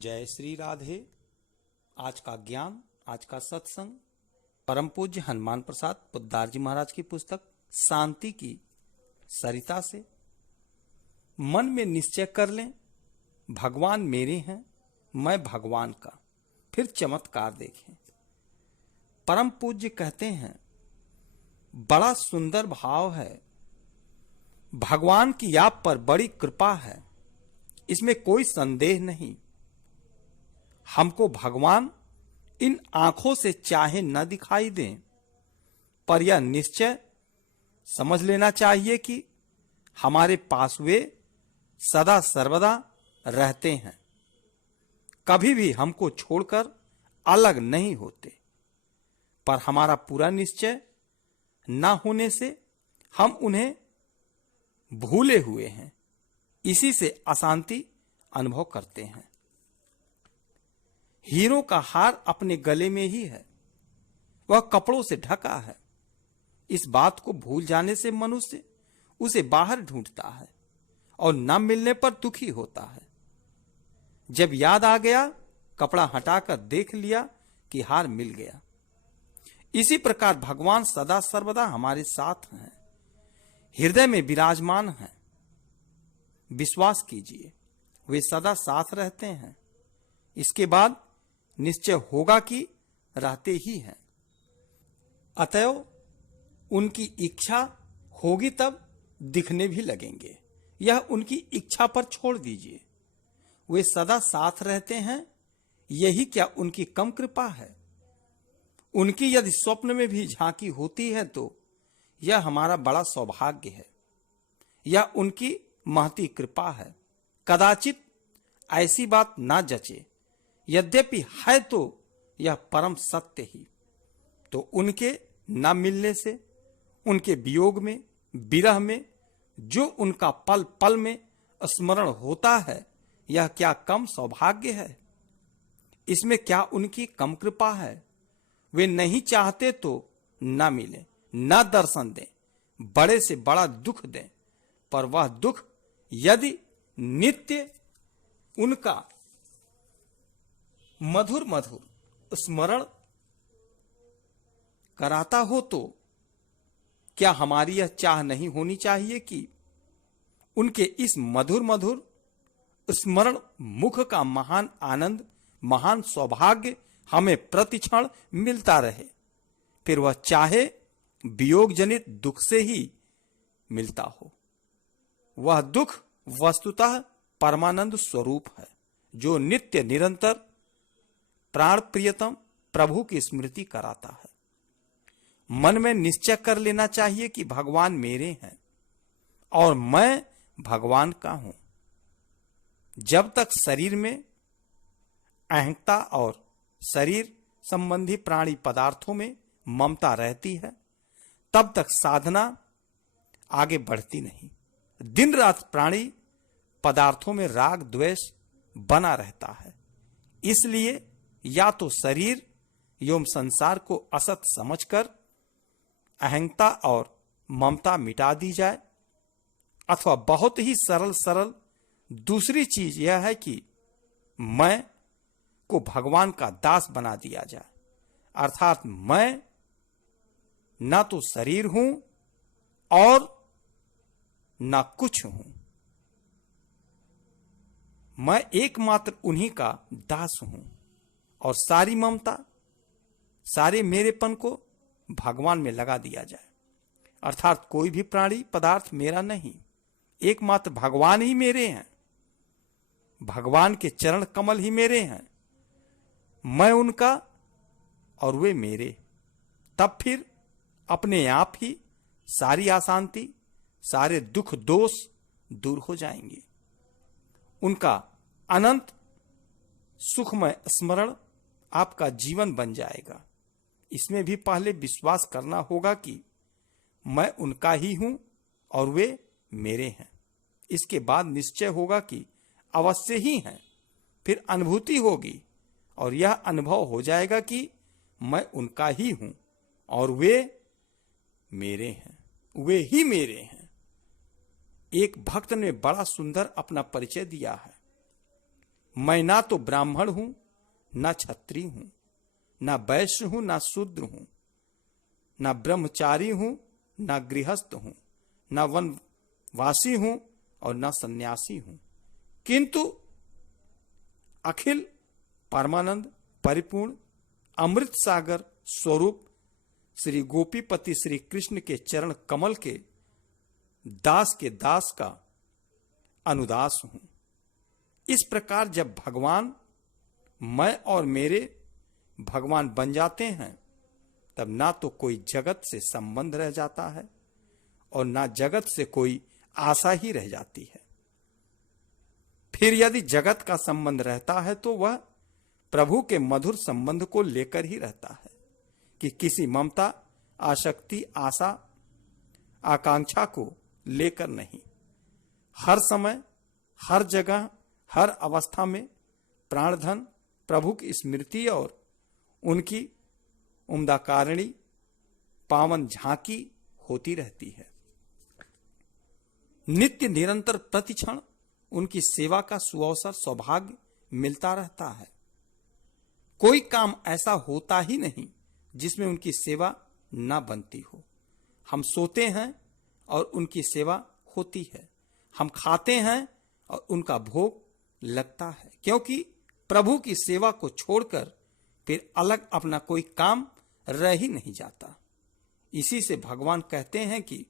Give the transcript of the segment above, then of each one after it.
जय श्री राधे। आज का ज्ञान, आज का सत्संग परम पूज्य हनुमान प्रसाद पोद्दार जी महाराज की पुस्तक शांति की सरिता से। मन में निश्चय कर लें, भगवान मेरे हैं, मैं भगवान का। फिर चमत्कार देखें। परम पूज्य कहते हैं, बड़ा सुंदर भाव है, भगवान की आप पर बड़ी कृपा है, इसमें कोई संदेह नहीं। हमको भगवान इन आंखों से चाहे न दिखाई दें, पर यह निश्चय समझ लेना चाहिए कि हमारे पास वे सदा सर्वदा रहते हैं, कभी भी हमको छोड़कर अलग नहीं होते। पर हमारा पूरा निश्चय न होने से हम उन्हें भूले हुए हैं, इसी से अशांति अनुभव करते हैं। हीरों का हार अपने गले में ही है, वह कपड़ों से ढका है। इस बात को भूल जाने से मनुष्य उसे बाहर ढूंढता है और न मिलने पर दुखी होता है। जब याद आ गया, कपड़ा हटाकर देख लिया कि हार मिल गया। इसी प्रकार भगवान सदा सर्वदा हमारे साथ हैं, हृदय में विराजमान हैं। विश्वास कीजिए, वे सदा साथ रहते हैं। इसके बाद निश्चय होगा कि रहते ही हैं। अतएव उनकी इच्छा होगी तब दिखने भी लगेंगे, यह उनकी इच्छा पर छोड़ दीजिए। वे सदा साथ रहते हैं, यही क्या उनकी कम कृपा है। उनकी यदि स्वप्न में भी झांकी होती है तो यह हमारा बड़ा सौभाग्य है, यह उनकी महती कृपा है। कदाचित ऐसी बात ना जचे, यद्यपि है तो यह परम सत्य ही। तो उनके न मिलने से, उनके वियोग में, विरह में जो उनका पल पल में स्मरण होता है, यह क्या कम सौभाग्य है। इसमें क्या उनकी कम कृपा है। वे नहीं चाहते तो न मिले, न दर्शन दें, बड़े से बड़ा दुख दें, पर वह दुख यदि नित्य उनका मधुर मधुर स्मरण कराता हो तो क्या हमारी यह चाह नहीं होनी चाहिए कि उनके इस मधुर मधुर स्मरण मुख का महान आनंद, महान सौभाग्य हमें प्रतिक्षण मिलता रहे। फिर वह चाहे वियोग जनित दुख से ही मिलता हो। वह दुख वस्तुतः परमानंद स्वरूप है, जो नित्य निरंतर प्राण प्रियतम प्रभु की स्मृति कराता है। मन में निश्चय कर लेना चाहिए कि भगवान मेरे हैं और मैं भगवान का हूं। जब तक शरीर में अहंता और शरीर संबंधी प्राणी पदार्थों में ममता रहती है, तब तक साधना आगे बढ़ती नहीं। दिन रात प्राणी पदार्थों में राग द्वेष बना रहता है। इसलिए या तो शरीर एवं संसार को असत समझकर अहंता और ममता मिटा दी जाए, अथवा बहुत ही सरल सरल दूसरी चीज यह है कि मैं को भगवान का दास बना दिया जाए। अर्थात मैं ना तो शरीर हूं और ना कुछ हूं, मैं एकमात्र उन्हीं का दास हूं और सारी ममता, सारे मेरेपन को भगवान में लगा दिया जाए। अर्थात कोई भी प्राणी पदार्थ मेरा नहीं, एकमात्र भगवान ही मेरे हैं, भगवान के चरण कमल ही मेरे हैं, मैं उनका और वे मेरे। तब फिर अपने आप ही सारी अशांति, सारे दुख दोष दूर हो जाएंगे। उनका अनंत सुखमय स्मरण आपका जीवन बन जाएगा। इसमें भी पहले विश्वास करना होगा कि मैं उनका ही हूं और वे मेरे हैं। इसके बाद निश्चय होगा कि अवश्य ही हैं। फिर अनुभूति होगी और यह अनुभव हो जाएगा कि मैं उनका ही हूं और वे मेरे हैं, वे ही मेरे हैं। एक भक्त ने बड़ा सुंदर अपना परिचय दिया है। मैं ना तो ब्राह्मण हूं, ना क्षत्रिय हूं, ना वैश्य हूं, ना शूद्र हूं, ना ब्रह्मचारी हूं, ना गृहस्थ हूं, ना वनवासी हूं और ना सन्यासी हूं, किंतु अखिल परमानंद परिपूर्ण अमृत सागर स्वरूप श्री गोपीपति श्री कृष्ण के चरण कमल के दास के दास का अनुदास हूं। इस प्रकार जब भगवान मैं और मेरे भगवान बन जाते हैं, तब ना तो कोई जगत से संबंध रह जाता है और ना जगत से कोई आशा ही रह जाती है। फिर यदि जगत का संबंध रहता है तो वह प्रभु के मधुर संबंध को लेकर ही रहता है, कि किसी ममता, आसक्ति, आशा, आकांक्षा को लेकर नहीं। हर समय, हर जगह, हर अवस्था में प्राणधन प्रभु की स्मृति और उनकी उम्दाकारणी पावन झांकी होती रहती है। नित्य निरंतर प्रतिक्षण उनकी सेवा का सुअवसर सौभाग्य मिलता रहता है। कोई काम ऐसा होता ही नहीं जिसमें उनकी सेवा न बनती हो। हम सोते हैं और उनकी सेवा होती है, हम खाते हैं और उनका भोग लगता है, क्योंकि प्रभु की सेवा को छोड़कर फिर अलग अपना कोई काम रह ही नहीं जाता। इसी से भगवान कहते हैं कि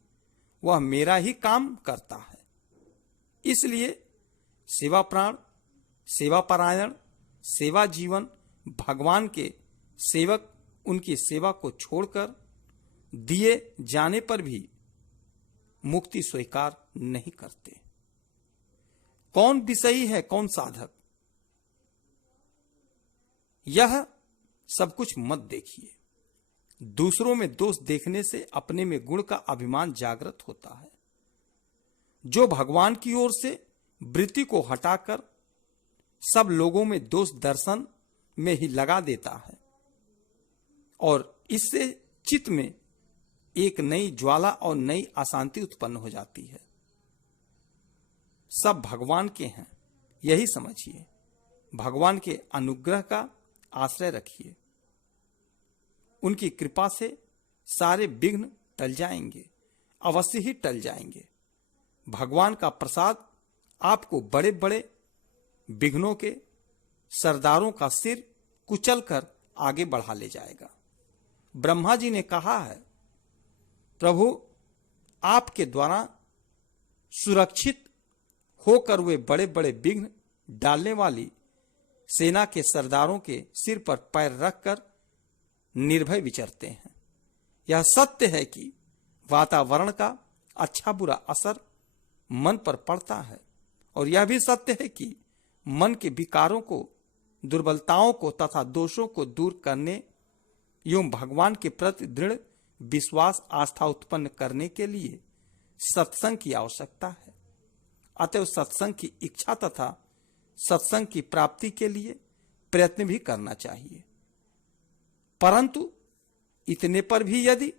वह मेरा ही काम करता है। इसलिए सेवा प्राण, सेवा परायण, सेवा जीवन भगवान के सेवक उनकी सेवा को छोड़कर दिए जाने पर भी मुक्ति स्वीकार नहीं करते। कौन विषयी है, कौन साधक, यह सब कुछ मत देखिए। दूसरों में दोष देखने से अपने में गुण का अभिमान जागृत होता है। जो भगवान की ओर से वृत्ति को हटाकर सब लोगों में दोष दर्शन में ही लगा देता है और इससे चित्त में एक नई ज्वाला और नई अशांति उत्पन्न हो जाती है। सब भगवान के हैं, यही समझिए। भगवान के अनुग्रह का आश्रय रखिए। उनकी कृपा से सारे विघ्न टल जाएंगे, अवश्य ही टल जाएंगे। भगवान का प्रसाद आपको बड़े बड़े विघ्नों के सरदारों का सिर कुचलकर आगे बढ़ा ले जाएगा। ब्रह्मा जी ने कहा है, प्रभु आपके द्वारा सुरक्षित होकर वे बड़े बड़े विघ्न डालने वाली सेना के सरदारों के सिर पर पैर रखकर निर्भय विचरते हैं। यह सत्य है कि वातावरण का अच्छा बुरा असर मन पर पड़ता है और यह भी सत्य है कि मन के विकारों को, दुर्बलताओं को तथा दोषों को दूर करने एवं भगवान के प्रति दृढ़ विश्वास आस्था उत्पन्न करने के लिए सत्संग की आवश्यकता है। अतएव सत्संग की इच्छा तथा सत्संग की प्राप्ति के लिए प्रयत्न भी करना चाहिए। परंतु इतने पर भी यदि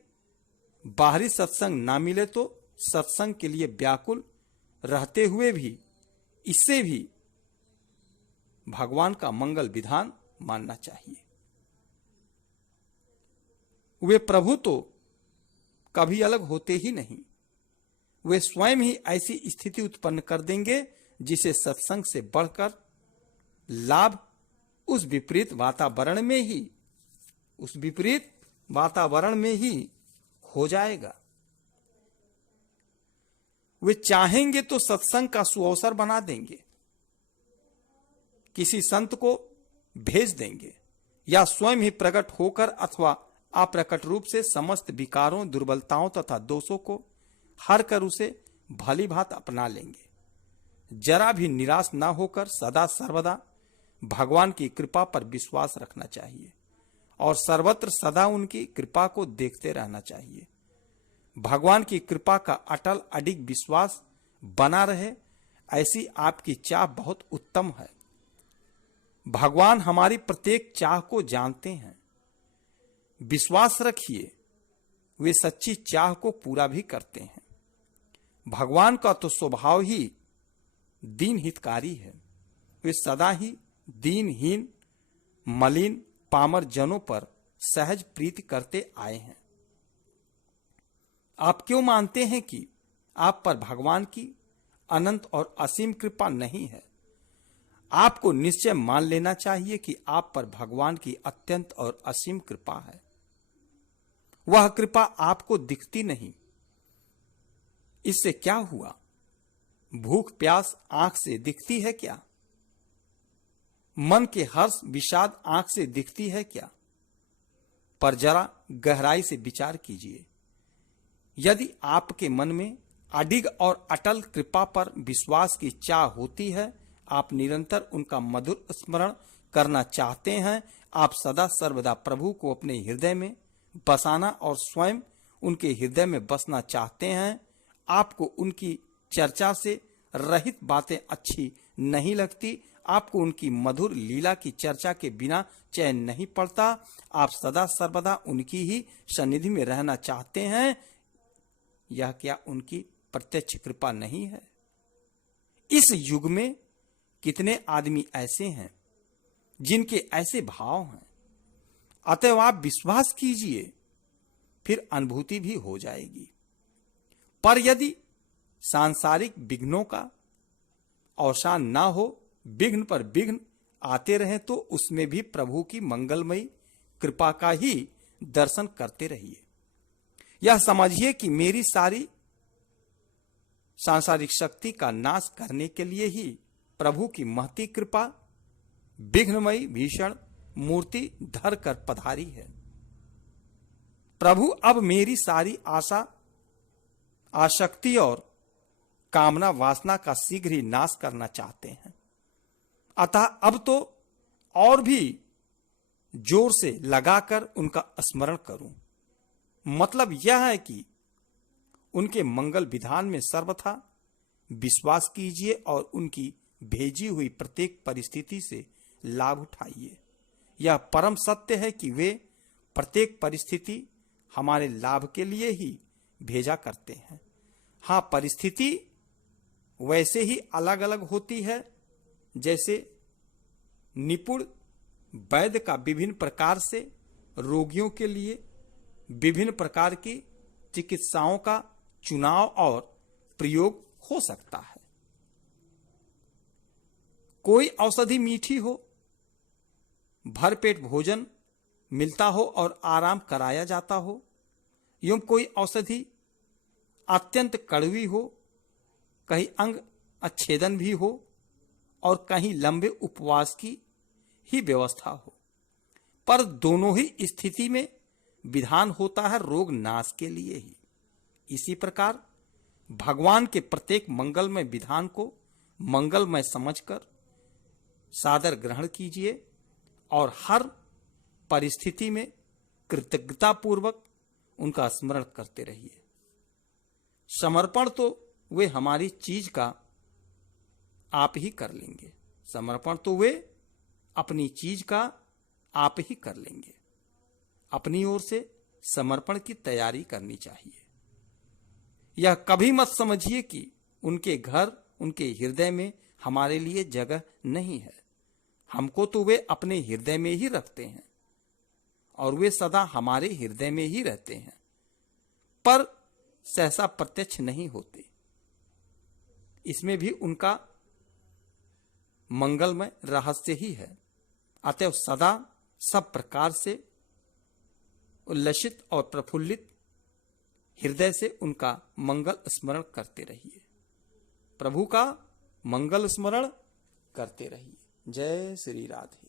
बाहरी सत्संग ना मिले तो सत्संग के लिए व्याकुल रहते हुए भी इससे भी भगवान का मंगल विधान मानना चाहिए। वे प्रभु तो कभी अलग होते ही नहीं, वे स्वयं ही ऐसी स्थिति उत्पन्न कर देंगे जिसे सत्संग से बढ़कर लाभ उस विपरीत वातावरण में ही हो जाएगा। वे चाहेंगे तो सत्संग का सुअवसर बना देंगे, किसी संत को भेज देंगे या स्वयं ही प्रकट होकर अथवा अप्रकट रूप से समस्त विकारों, दुर्बलताओं तथा दोषों को हर कर उसे भली भांति अपना लेंगे। जरा भी निराश ना होकर सदा सर्वदा भगवान की कृपा पर विश्वास रखना चाहिए और सर्वत्र सदा उनकी कृपा को देखते रहना चाहिए। भगवान की कृपा का अटल अडिग विश्वास बना रहे, ऐसी आपकी चाह बहुत उत्तम है। भगवान हमारी प्रत्येक चाह को जानते हैं। विश्वास रखिए, वे सच्ची चाह को पूरा भी करते हैं। भगवान का तो स्वभाव ही दीन हितकारी है। वे सदा ही दीनहीन मलिन पामर जनों पर सहज प्रीति करते आए हैं। आप क्यों मानते हैं कि आप पर भगवान की अनंत और असीम कृपा नहीं है? आपको निश्चय मान लेना चाहिए कि आप पर भगवान की अत्यंत और असीम कृपा है। वह कृपा आपको दिखती नहीं। इससे क्या हुआ? भूख प्यास आंख से दिखती है क्या? मन के हर्ष विषाद आंख से दिखती है क्या? पर जरा गहराई से विचार कीजिए। यदि आपके मन में अडिग और अटल कृपा पर विश्वास की चाह होती है, आप निरंतर उनका मधुर स्मरण करना चाहते हैं, आप सदा सर्वदा प्रभु को अपने हृदय में बसाना और स्वयं उनके हृदय में बसना चाहते हैं, आपको उनकी चर्चा से रहित बातें अच्छी नहीं लगती, आपको उनकी मधुर लीला की चर्चा के बिना चैन नहीं पड़ता, आप सदा सर्वदा उनकी ही सन्निधि में रहना चाहते हैं, यह क्या उनकी प्रत्यक्ष कृपा नहीं है? इस युग में कितने आदमी ऐसे हैं जिनके ऐसे भाव हैं? अतएव आप विश्वास कीजिए, फिर अनुभूति भी हो जाएगी। पर यदि सांसारिक विघ्नों का अवसान ना हो, विघ्न पर विघ्न आते रहे, तो उसमें भी प्रभु की मंगलमयी कृपा का ही दर्शन करते रहिए। यह समझिए कि मेरी सारी सांसारिक शक्ति का नाश करने के लिए ही प्रभु की महती कृपा विघ्नमयी भीषण मूर्ति धर कर पधारी है। प्रभु अब मेरी सारी आशा आसक्ति और कामना वासना का शीघ्र ही नाश करना चाहते हैं। अतः अब तो और भी जोर से लगाकर उनका स्मरण करूं। मतलब यह है कि उनके मंगल विधान में सर्वथा विश्वास कीजिए और उनकी भेजी हुई प्रत्येक परिस्थिति से लाभ उठाइए। यह परम सत्य है कि वे प्रत्येक परिस्थिति हमारे लाभ के लिए ही भेजा करते हैं। हाँ, परिस्थिति वैसे ही अलग अलग होती है जैसे निपुण वैद्य का विभिन्न प्रकार से रोगियों के लिए विभिन्न प्रकार की चिकित्साओं का चुनाव और प्रयोग हो सकता है। कोई औषधि मीठी हो, भरपेट भोजन मिलता हो और आराम कराया जाता हो, एवं कोई औषधि अत्यंत कड़वी हो, कहीं अंग अच्छेदन भी हो और कहीं लंबे उपवास की ही व्यवस्था हो, पर दोनों ही स्थिति में विधान होता है रोग नाश के लिए ही। इसी प्रकार भगवान के प्रत्येक मंगलमय विधान को मंगलमय समझकर सादर ग्रहण कीजिए और हर परिस्थिति में कृतज्ञतापूर्वक उनका स्मरण करते रहिए। समर्पण तो वे हमारी चीज का आप ही कर लेंगे, समर्पण तो वे अपनी चीज का आप ही कर लेंगे। अपनी ओर से समर्पण की तैयारी करनी चाहिए। यह कभी मत समझिए कि उनके घर उनके हृदय में हमारे लिए जगह नहीं है। हमको तो वे अपने हृदय में ही रखते हैं और वे सदा हमारे हृदय में ही रहते हैं, पर सहसा प्रत्यक्ष नहीं होते। इसमें भी उनका मंगलमय रहस्य ही है। अतएव सदा सब प्रकार से उल्लसित और प्रफुल्लित हृदय से उनका मंगल स्मरण करते रहिए। प्रभु का मंगल स्मरण करते रहिए। जय श्री राधे।